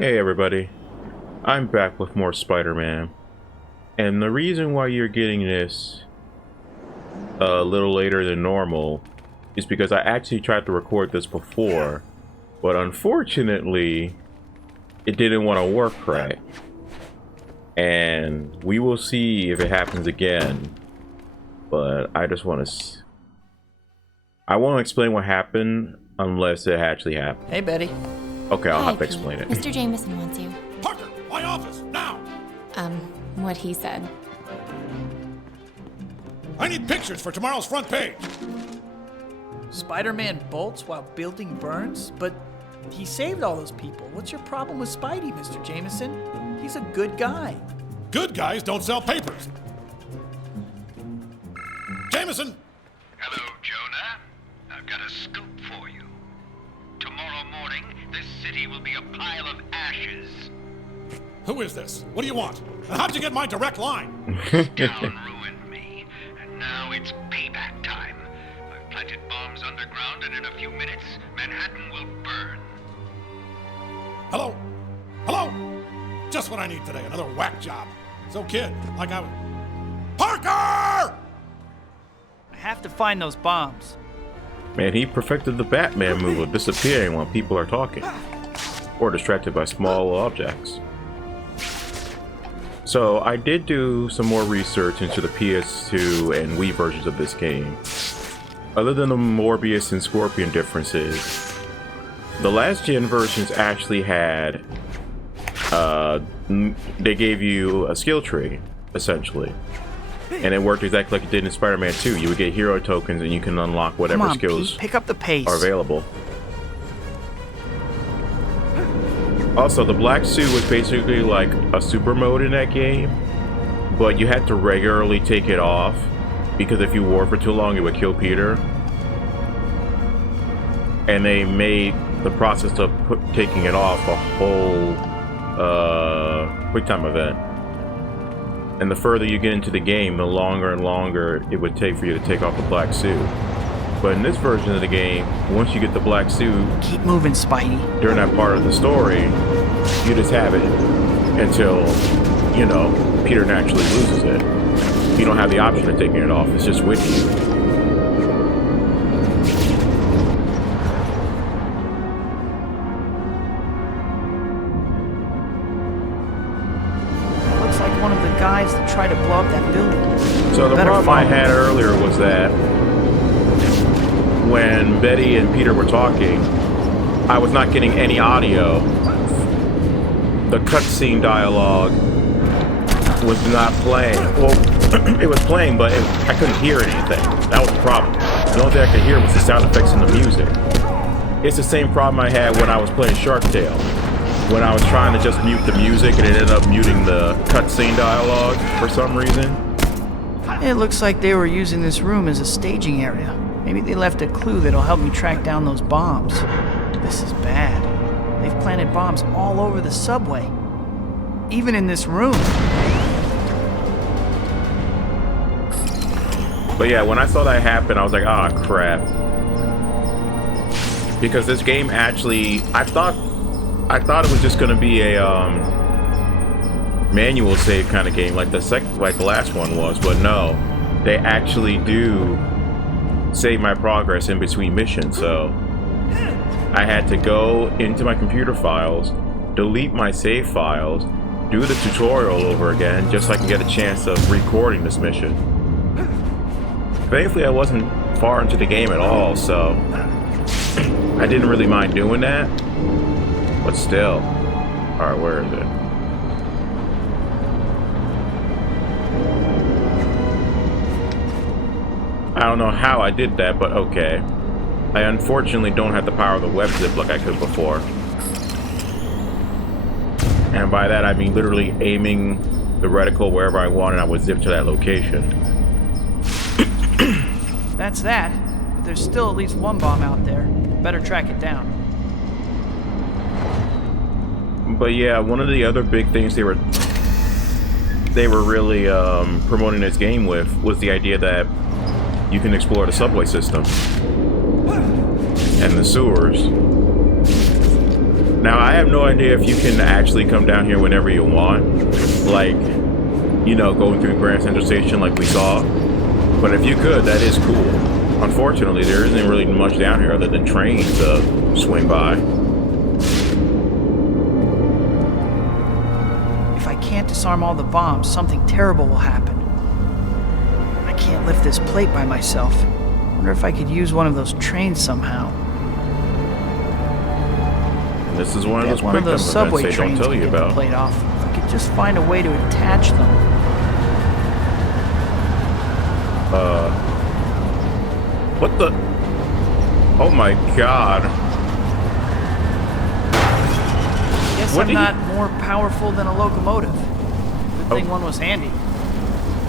Hey everybody, I'm back with more Spider-Man, and the reason why you're getting this a little later than normal is because I actually tried to record this before, but unfortunately it didn't want to work right, and we will see if it happens again. But I just want to I won't explain what happened unless it actually happened. Hey, Betty. Okay, I'll Hi, have to Pete. explain it. Mr. Jameson wants you. Parker, my office, now! What he said. I need pictures for tomorrow's front page. Spider-Man bolts while building burns? But he saved all those people. What's your problem with Spidey, Mr. Jameson? He's a good guy. Good guys don't sell papers. Jameson! Hello, Jonah. I've got a scoop for you. Tomorrow morning, this city will be a pile of ashes. Who is this? What do you want? And how'd you get my direct line? Town ruined me, and now it's payback time. I've planted bombs underground, and in a few minutes, Manhattan will burn. Hello? Hello? Just what I need today, another whack job. So kid, like I was... Parker! I have to find those bombs. Man, he perfected the Batman move of disappearing when people are talking or distracted by small objects. So I did do some more research into the PS2 and Wii versions of this game. Other than the Morbius and Scorpion differences, the last gen versions actually had they gave you a skill tree, essentially. And it worked exactly like it did in Spider-Man 2. You would get hero tokens and you can unlock whatever Come on, skills Pete, pick up the pace. are available. Also, the black suit was basically like a super mode in that game, but you had to regularly take it off because if you wore it for too long, it would kill Peter. And they made the process of taking it off a whole quick time event. And the further you get into the game, the longer and longer it would take for you to take off the black suit. But in this version of the game, once you get the black suit, Keep moving, Spidey. during that part of the story, you just have it until, you know, Peter naturally loses it. You don't have the option of taking it off, it's just with you. Looks like one of the guys that tried to blow up that building. So the Better problem I follow. had earlier was that when Betty and Peter were talking, I was not getting any audio. The cutscene dialogue was not playing. Well, it was playing, but I couldn't hear anything. That was the problem. The only thing I could hear was the sound effects and the music. It's the same problem I had when I was playing Shark Tale. When I was trying to just mute the music and it ended up muting the cutscene dialogue for some reason. It looks like they were using this room as a staging area. Maybe they left a clue that'll help me track down those bombs. This is bad. They've planted bombs all over the subway. Even in this room. But yeah, when I saw that happen, I was like, ah, crap. Because this game actually, I thought it was just gonna be a manual save kind of game, like the last one was. But no, they actually do save my progress in between missions. So I had to go into my computer files, delete my save files, do the tutorial over again, just so I can get a chance of recording this mission. Thankfully, I wasn't far into the game at all, so I didn't really mind doing that. But still. Alright, where is it? I don't know how I did that, but okay. I unfortunately don't have the power of the web zip like I could before. And by that I mean literally aiming the reticle wherever I want and I would zip to that location. That's that. But there's still at least one bomb out there. Better track it down. But yeah, one of the other big things they were really promoting this game with was the idea that you can explore the subway system and the sewers. Now, I have no idea if you can actually come down here whenever you want. Like, you know, going through Grand Central Station like we saw. But if you could, that is cool. Unfortunately, there isn't really much down here other than trains to swing by. If I can't disarm all the bombs, something terrible will happen. I can't lift this plate by myself. I wonder if I could use one of those trains somehow. And this is one of Get those one quick of those events subway they don't trains tell to you get the about. plate off. If I could just find a way to attach them. What the? Oh my god. Guess What I'm did not more powerful than a locomotive. Good thing Oh. one was handy.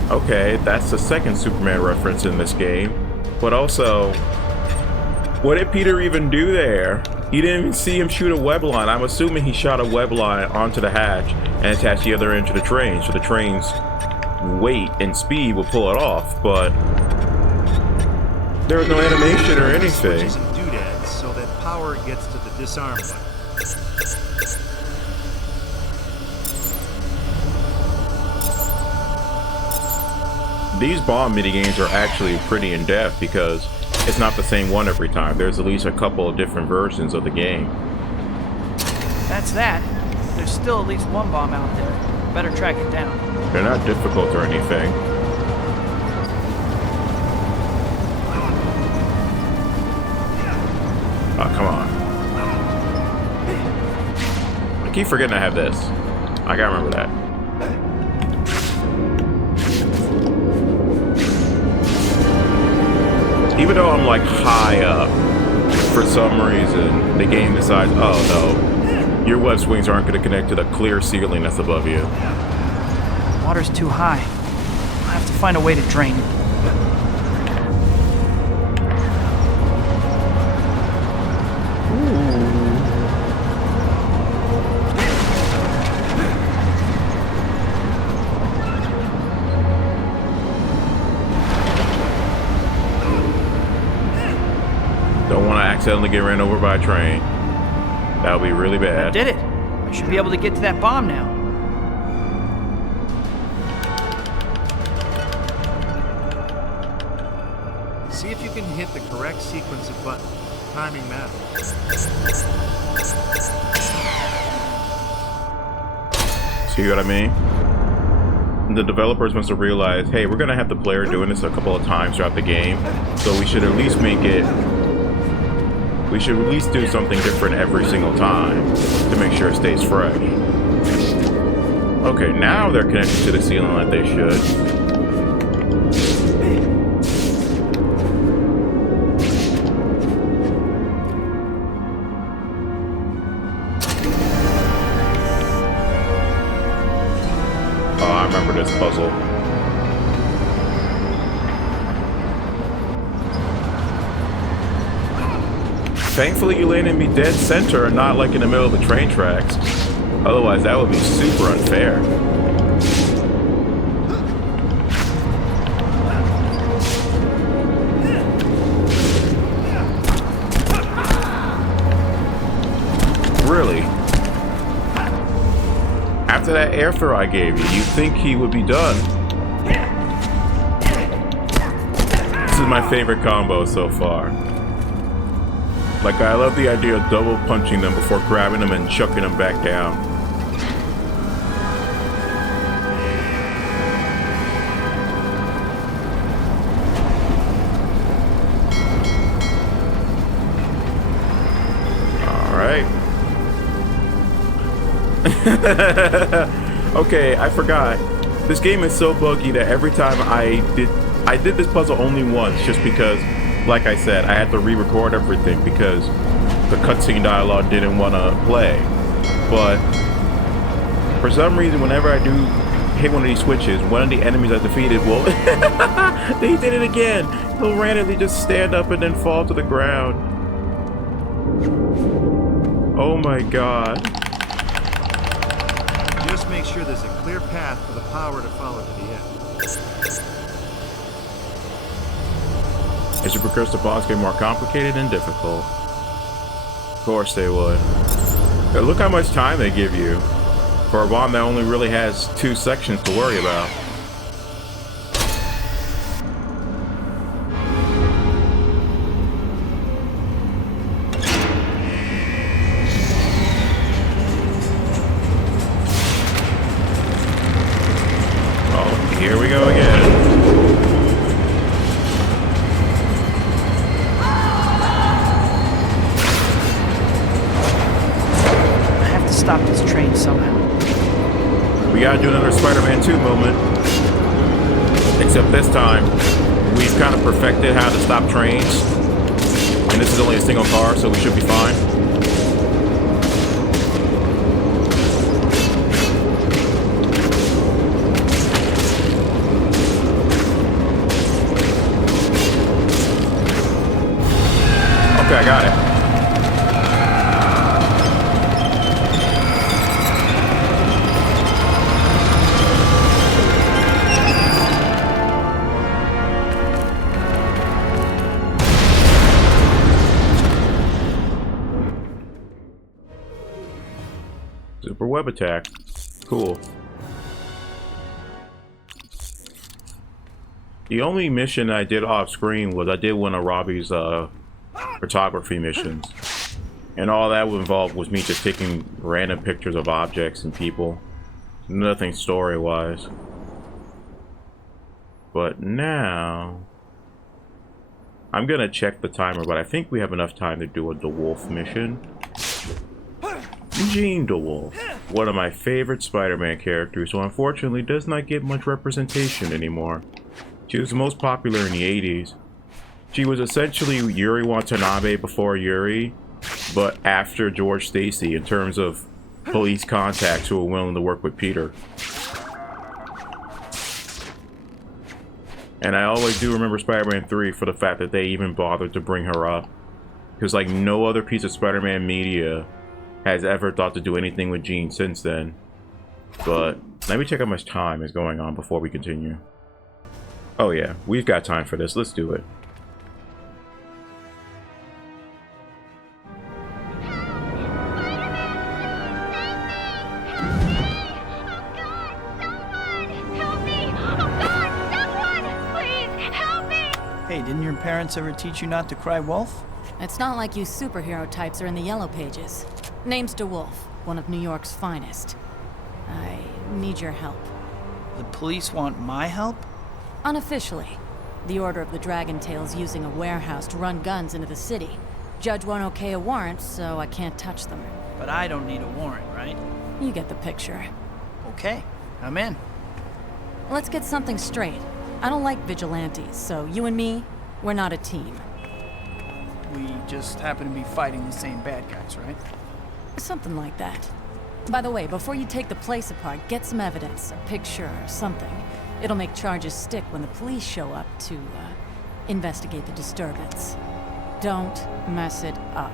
Okay, that's the second Superman reference in this game. But also, what did Peter even do there? You didn't even see him shoot a web line. I'm assuming he shot a web line onto the hatch and attached the other end to the train, so the train's weight and speed will pull it off, but there was no animation or anything. Switches and doodads so that power gets to the disarm button. These bomb minigames are actually pretty in-depth because it's not the same one every time. There's at least a couple of different versions of the game. That's that. There's still at least one bomb out there. Better track it down. They're not difficult or anything. Oh, come on. I keep forgetting I have this. I gotta remember that. Even though I'm like high up, for some reason, the game decides, oh no, your web swings aren't going to connect to the clear ceiling that's above you. Water's too high. I'll have to find a way to drain it. Don't want to accidentally get ran over by a train. That would be really bad. Did it. I should be able to get to that bomb now. See if you can hit the correct sequence of buttons. Timing matters. See what I mean? The developers must have realized, hey, we're going to have the player doing this a couple of times throughout the game, so we should at least make it... We should at least do something different every single time to make sure it stays fresh. Okay, now they're connected to the ceiling like they should. Oh, I remember this puzzle. Thankfully, you landed me dead center and not like in the middle of the train tracks. Otherwise, that would be super unfair. Really? After that air throw I gave you, you'd think he would be done. This is my favorite combo so far. Like, I love the idea of double punching them before grabbing them and chucking them back down. Alright. Okay, I forgot. This game is so buggy that every time I did this puzzle only once just because, like I said, I had to re-record everything because the cutscene dialogue didn't want to play. But for some reason, whenever I do hit one of these switches, one of the enemies I defeated will... They did it again! He'll randomly just stand up and then fall to the ground. Oh my god. Just make sure there's a clear path for the power to follow to the end. As you progress, the boss get more complicated and difficult. Of course they would. Look how much time they give you for a bomb that only really has 2 sections to worry about. Oh, here we go again. Stop this train somehow. We gotta do another Spider-Man 2 moment. Except this time, we've kind of perfected how to stop trains. And this is only a single car, so we should be fine. Okay, I got it. Super web attack. Cool. The only mission I did off screen was I did one of Robbie's photography missions. And all that would involve was me just taking random pictures of objects and people. Nothing story-wise. But now I'm gonna check the timer, but I think we have enough time to do a DeWolf mission. Jean DeWolf, one of my favorite Spider-Man characters, who unfortunately does not get much representation anymore. She was the most popular in the 80s. She was essentially Yuri Watanabe before Yuri, but after George Stacy in terms of police contacts who were willing to work with Peter. And I always do remember Spider-Man 3 for the fact that they even bothered to bring her up. Because like no other piece of Spider-Man media has ever thought to do anything with Jean since then. But let me check how much time is going on before we continue. Oh yeah, we've got time for this. Let's do it. Hey, didn't your parents ever teach you not to cry wolf? It's not like you superhero types are in the yellow pages. Name's DeWolf, one of New York's finest. I need your help. The police want my help? Unofficially. The Order of the Dragon Tail's using a warehouse to run guns into the city. Judge won't okay a warrant, so I can't touch them. But I don't need a warrant, right? You get the picture. Okay, I'm in. Let's get something straight. I don't like vigilantes, so you and me, we're not a team. We just happen to be fighting the same bad guys, right? Something like that. By the way, before you take the place apart, get some evidence, a picture or something. It'll make charges stick when the police show up to, investigate the disturbance. Don't mess it up.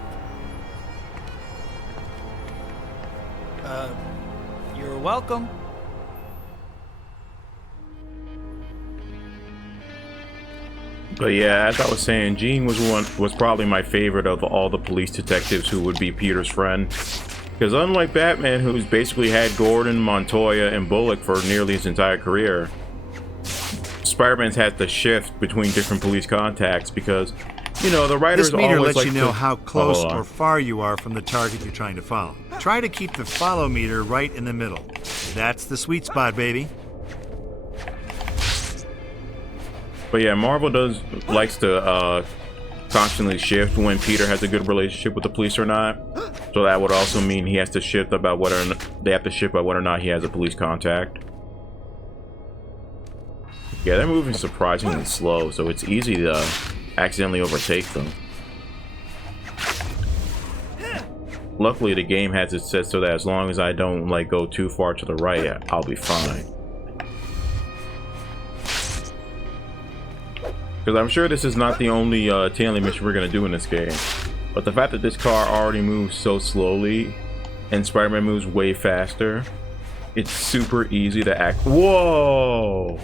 You're welcome. But yeah, as I was saying, Jean was probably my favorite of all the police detectives who would be Peter's friend. Because unlike Batman, who's basically had Gordon, Montoya, and Bullock for nearly his entire career, Spider-Man's had to shift between different police contacts because, you know, the writers This meter always lets like you know to... how close Hold on. or far you are from the target you're trying to follow. Try to keep the follow meter right in the middle. That's the sweet spot, baby. But yeah, Marvel likes to constantly shift when Peter has a good relationship with the police or not. So that would also mean he has to shift about whether or not, they have to shift about whether or not he has a police contact. Yeah, they're moving surprisingly slow, so it's easy to accidentally overtake them. Luckily, the game has it set so that as long as I don't like go too far to the right, I'll be fine. Because I'm sure this is not the only tailing mission we're going to do in this game. But the fact that this car already moves so slowly and Spider-Man moves way faster, it's super easy to act. Whoa!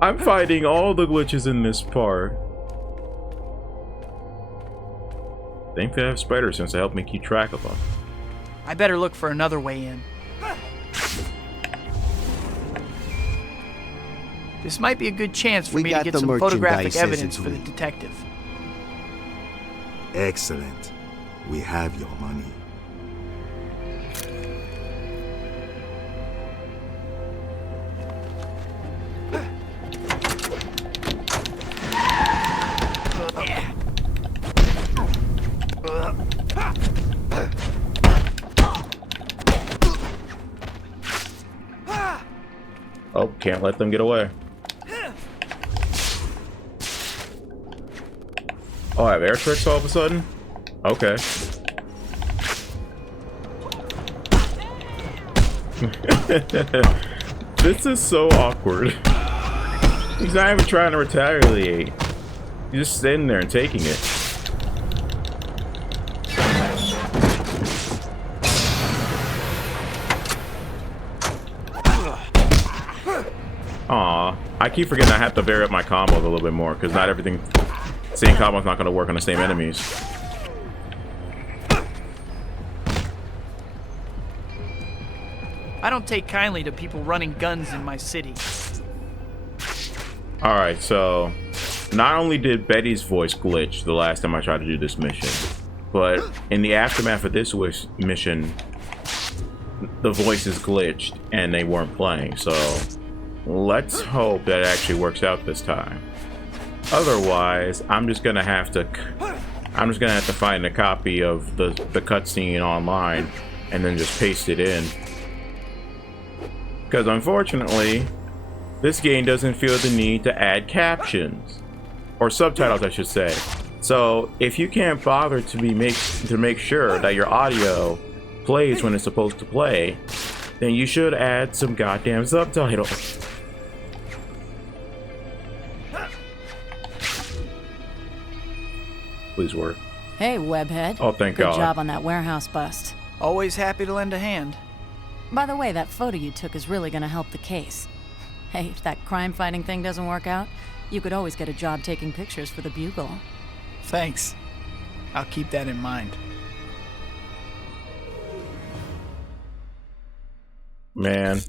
I'm fighting all the glitches in this part. Thankfully I have Spider Sense to help me keep track of them. I better look for another way in. This might be a good chance for We me to got get the some photographic merchandise evidence as for the agreed. detective. Excellent. We have your money. Oh, can't let them get away. Oh, I have air tricks all of a sudden? Okay. This is so awkward. He's not even trying to retaliate. He's just sitting there and taking it. Aw, I keep forgetting I have to vary up my combos a little bit more, because not everything, same combo's not going to work on the same enemies. I don't take kindly to people running guns in my city. Alright, so not only did Betty's voice glitch the last time I tried to do this mission, but in the aftermath of this mission, the voices glitched and they weren't playing, so let's hope that it actually works out this time. Otherwise, I'm just gonna have to find a copy of the cutscene online and then just paste it in. Because unfortunately, this game doesn't feel the need to add captions or subtitles, I should say. So if you can't bother to make sure that your audio plays when it's supposed to play, then you should add some goddamn subtitles. Please work. Hey, Webhead. Oh, thank Good God. job on that warehouse bust. Always happy to lend a hand. By the way, that photo you took is really gonna help the case. Hey, if that crime-fighting thing doesn't work out, you could always get a job taking pictures for the Bugle. Thanks. I'll keep that in mind. Man.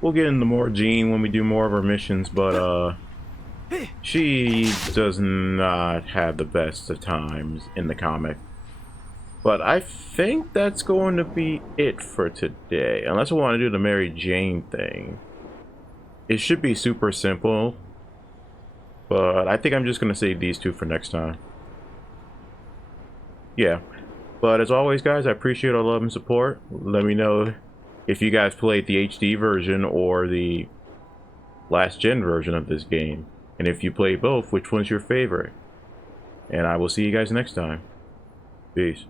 We'll get into more Jean when we do more of our missions, but she does not have the best of times in the comic. But I think that's going to be it for today. Unless we want to do the Mary Jane thing. It should be super simple. But I think I'm just going to save these two for next time. Yeah. But as always, guys, I appreciate all love and support. Let me know if you guys played the HD version or the last gen version of this game. And if you play both, which one's your favorite? And I will see you guys next time. Peace.